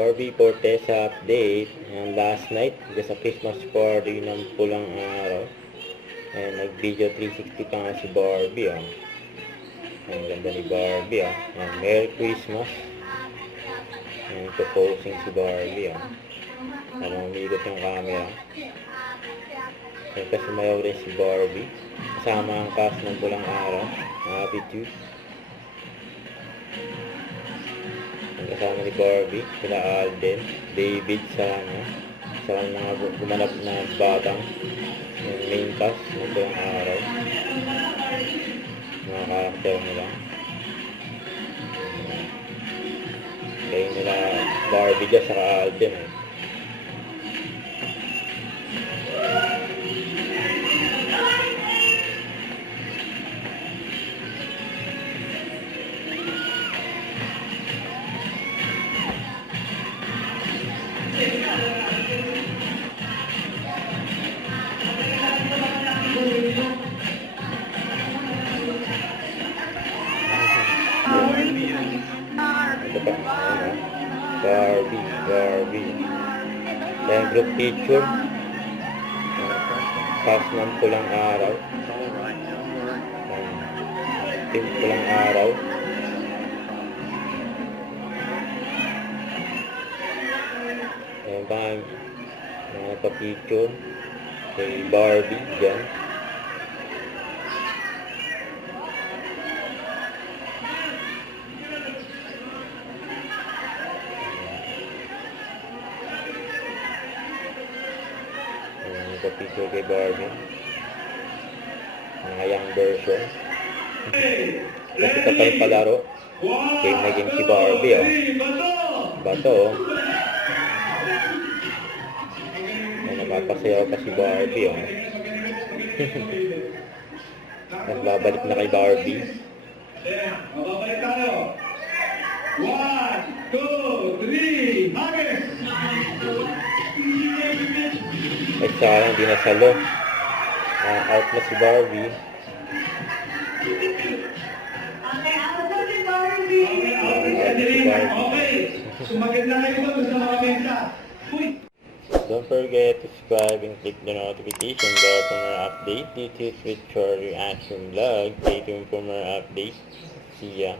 Barbie Fortesa update. And last night, sa Christmas party ng pulang araw. And nag-video 360 pa nga si Barbie. Ang ganda ni Barbie. And Merry Christmas. And proposing si Barbie. Parang umigot yung camera. Siyempre sumayaw rin si Barbie. Kasama ang cast ng pulang araw. Happy to. Kasama ni Barbie, sila Alden, David sa mga gumanap na batang yung main cast ng buong araw, mga karakter nila. Kaya nila Barbie dyan saka Alden Barbie. Then group picture. Cast ng pulang araw. Team pulang araw. Ayan pa mga pa-picture kay Barbie dyan. Picture kay Barbie, mga young version. Kasi ka pa rin palaro, game na game si Barbie. Bato ay napapasayaw pa si Barbie. Nagbabalik na kay Barbie. Babalik tayo. 1, 2, 3, hagis! Ay sayang, di nasalo. Out na si Barbie. Sumagad na kayo ba sa mga mesa? Don't forget to subscribe and click the notification bell for more updates. This is with your reaction vlog. Stay tuned for more updates. See ya.